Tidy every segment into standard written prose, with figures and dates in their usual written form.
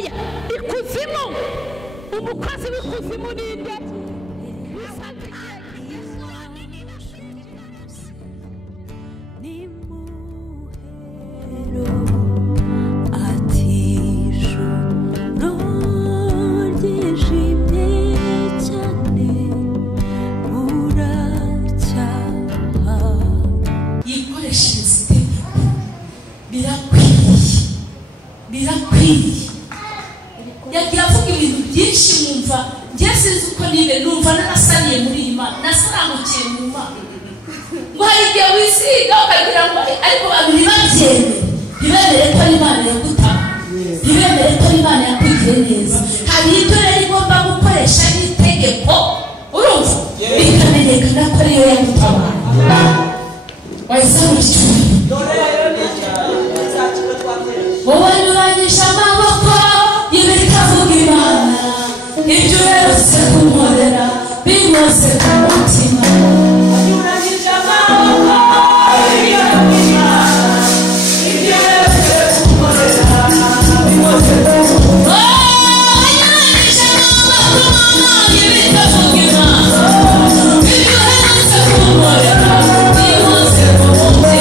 oya ikuzimu umukozi w'ikuzimu ninde yagira avuga ibintu byinshi mwumva ngeze uko nibe numva narasaniye muri Imana nasaramukiye mu Mana ngo hari igihe wisiga ukagira ngo ariko babiri babyemere ntibemere ko Imana yagutama ntibemere ko Imana yakwigire neza hari ibyo rero igomba gukoresha n'itegeko urumva bikamenyekana ko ariyo yagutama wahise mu cyumba wowe nyuranyisha amaboko y'ibitavuga Imana ibyo uherutse kunkorera binoze ku mutima nyuranyisha amaboko y'ibitavuga Imana ibyo uherutse kunkorera binoze ku mutima nyuranyisha amaboko y'ibitavuga Imana ibyo uherutse kunkorera binoze ku mutima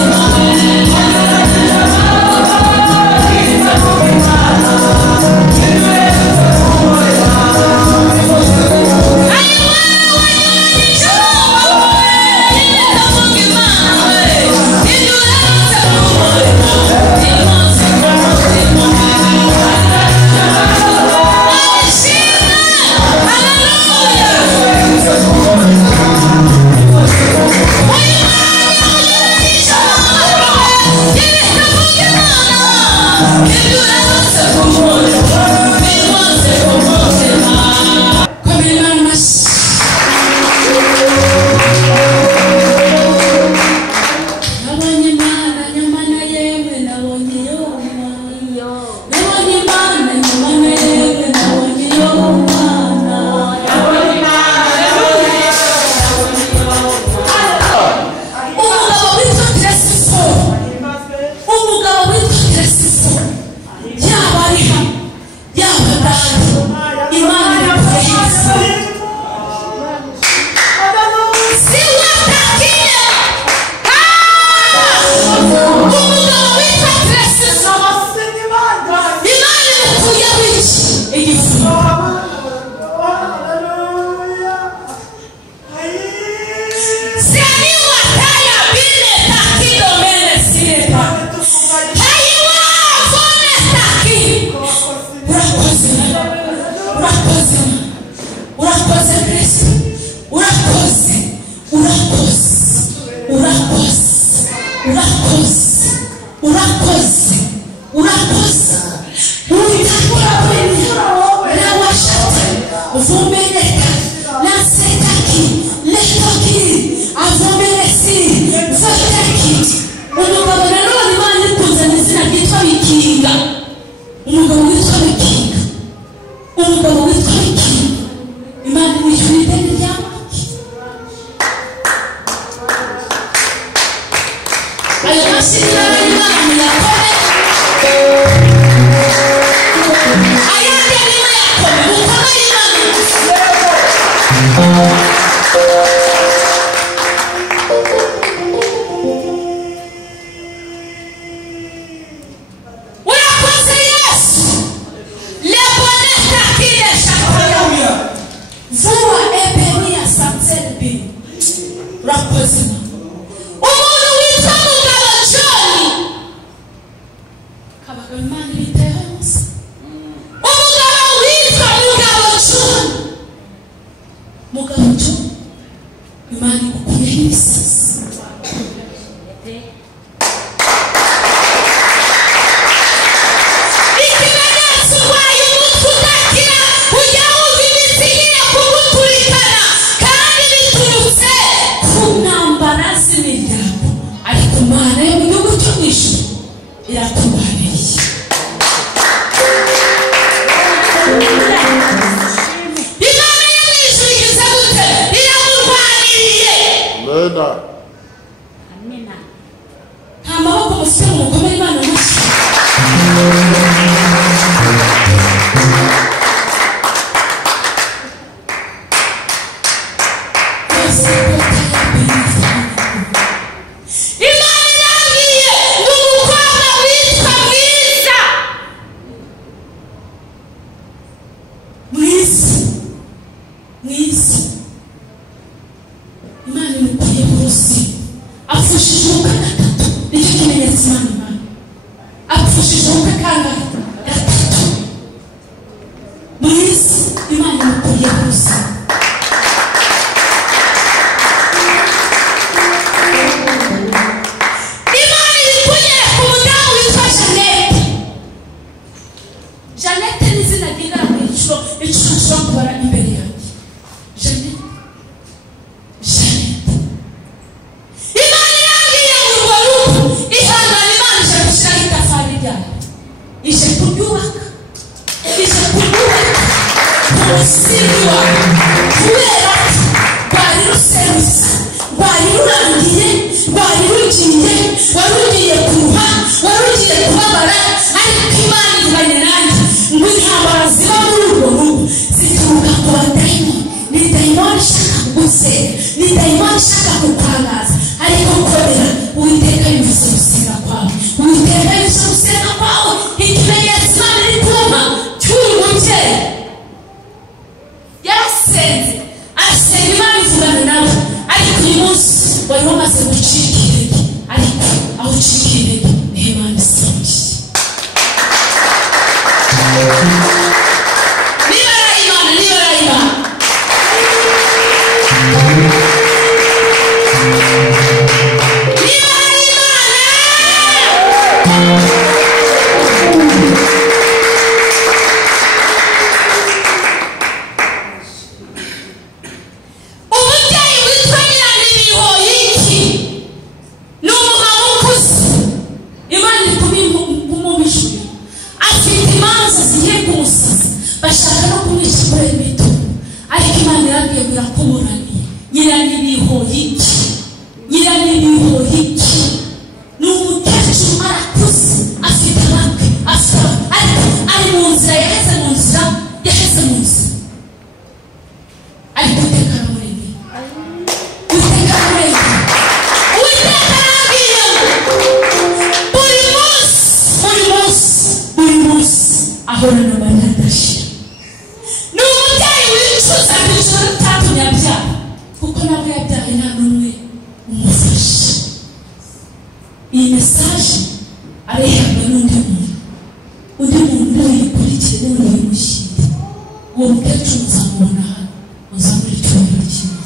mwiza Imana imukwiye bose apfushije ubukwe gatatu nicyo kimenyetso Imana apfushije ubukwe kangahe gatatu mwiza Imana imukwiye bose Janete ni izina ry'ingara mu Inshuro ushobora kubara imbere yanjye Janete Imana yambwiye ngo urwo rugo ihangane Imana ije gushyiraho itafari ryayo ije kuryubaka ku musingi wawe kubera rwari ruserutse rwari rurangiye rwari rugiye wari ugiye kuruha wari ugiye kubabara ariko Imana ivuganye nanjye ngo intambara ziba muri urwo rugo zituruka ku badayimoni ni dayimoni ishaka kugusera ni dayimoni ishaka kukurangaza ariko kubera Uwiteka yumvise gusenga kwawe Uwiteka yumvise gusenga kwawe ikimenyetso Imana iri kumpa cy'uyu mubyeyi yarasenze arasenga Imana ivugana nawe ariko uyu munsi wari wamaze gucika intege ariko aho ucika intege niho Imana isabye bashaka no kumwica kuri imito ariko Imana irabwiye ngo irakuburaniye nyiranibihoyiki ni umukecuru arakuze afite abakwe ariko ari mu nzira yaheze mu nzira ariko Uwiteka aramurengera Uwiteka arambwiye buri munsi ahora n'abantu adashira ni umubyeyi wicuza ngo ijoro ritatumye abyara kuko nabwo yabyaye nta n'umwe umufasha iyi mesaje areherwa n'undi muntu uyikurikiye n'undi uyimushyire uwo mukecuru nzamubona hano uzamura icyubahiro kimwe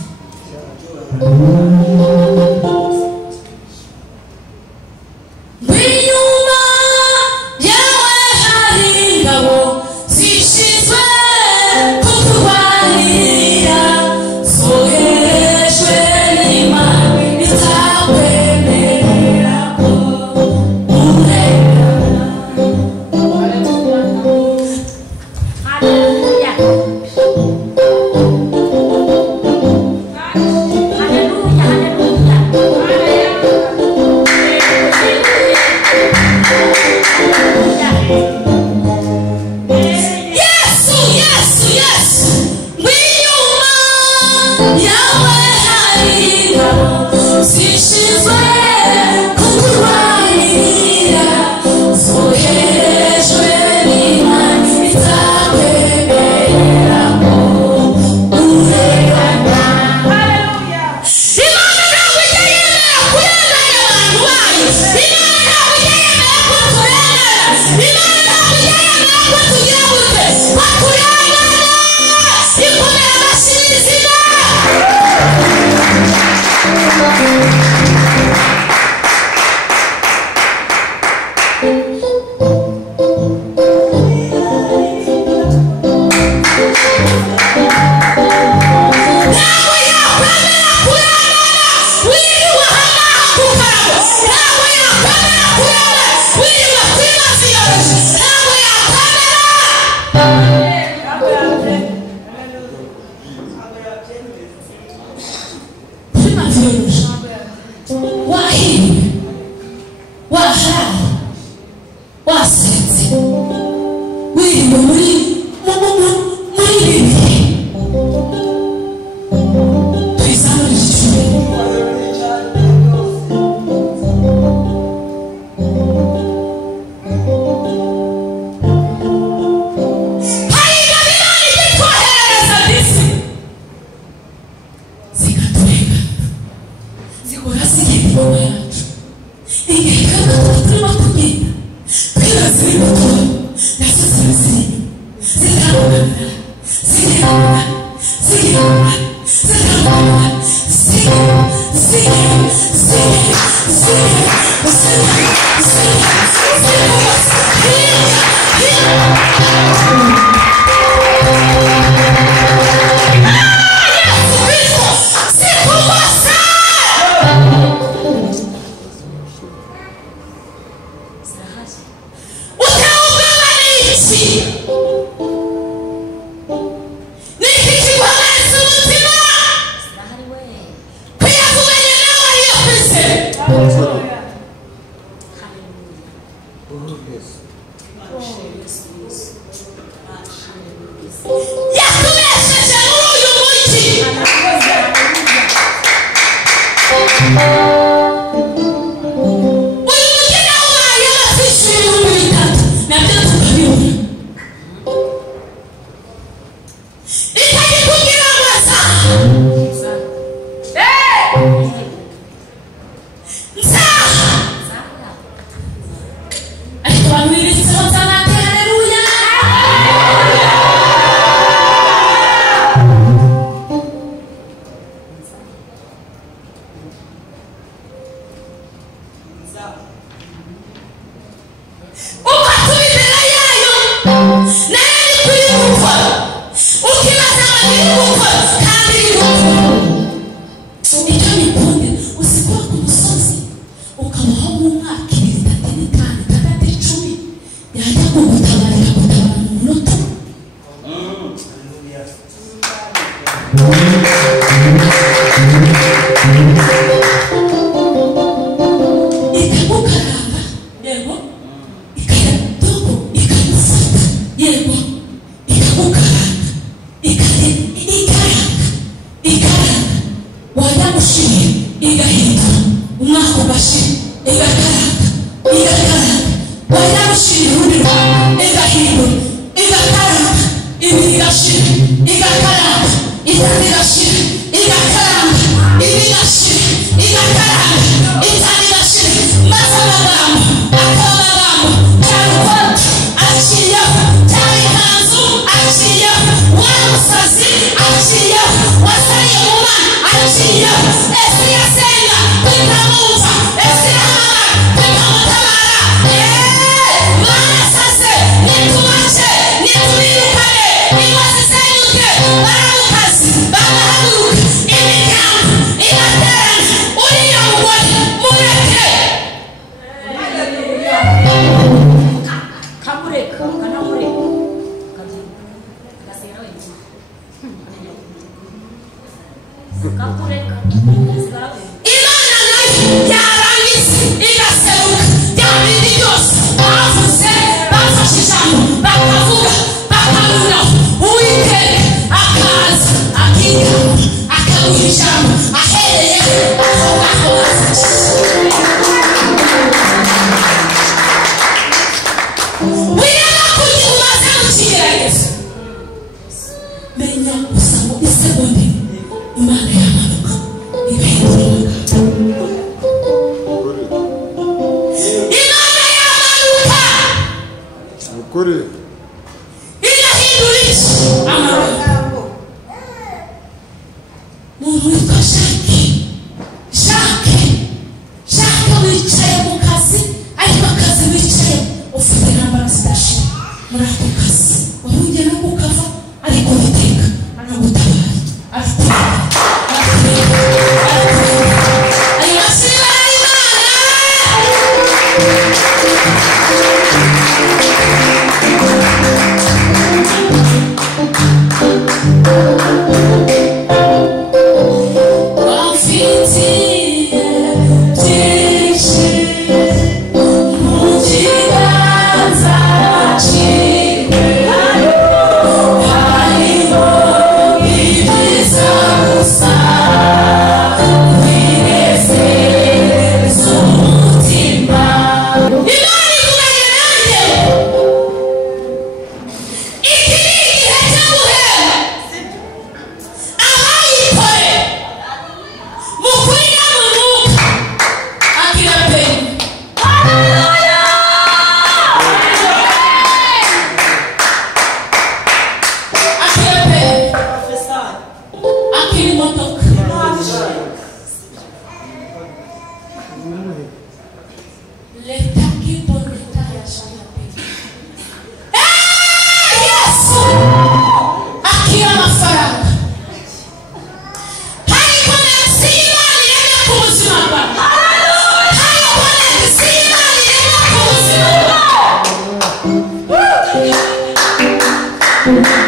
Fire!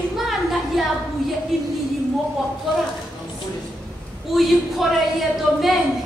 Imana yaguye imirimo wakoraga uyikoreye domene